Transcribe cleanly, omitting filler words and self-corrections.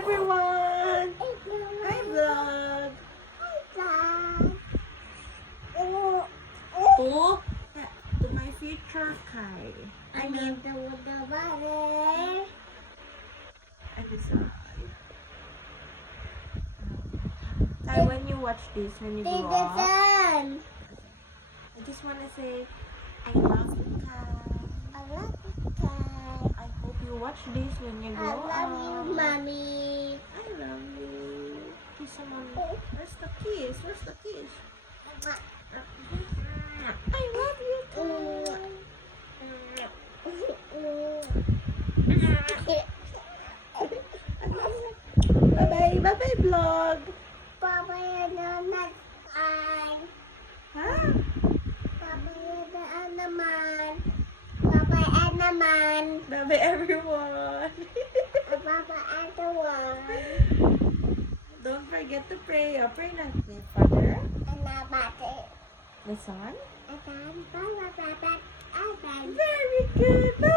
everyone! Hi vlog! To my future Kai. I decide. Kai, when you watch this, when you grow up, I just wanna say, I love you, Kai. I hope you watch this when you grow up. Mommy. I love you. Kiss someone. Where's the kiss? Where's the kiss? I love you too. Bye-bye. Bye-bye vlog. Papa yan naman. Ha? Papa yan naman. Papa yan naman. Bye-bye everyone. Papa yan naman. Don't forget to pray. Pray na. Father. Anabate. The Son. Atan. Papa. Atan. Very good.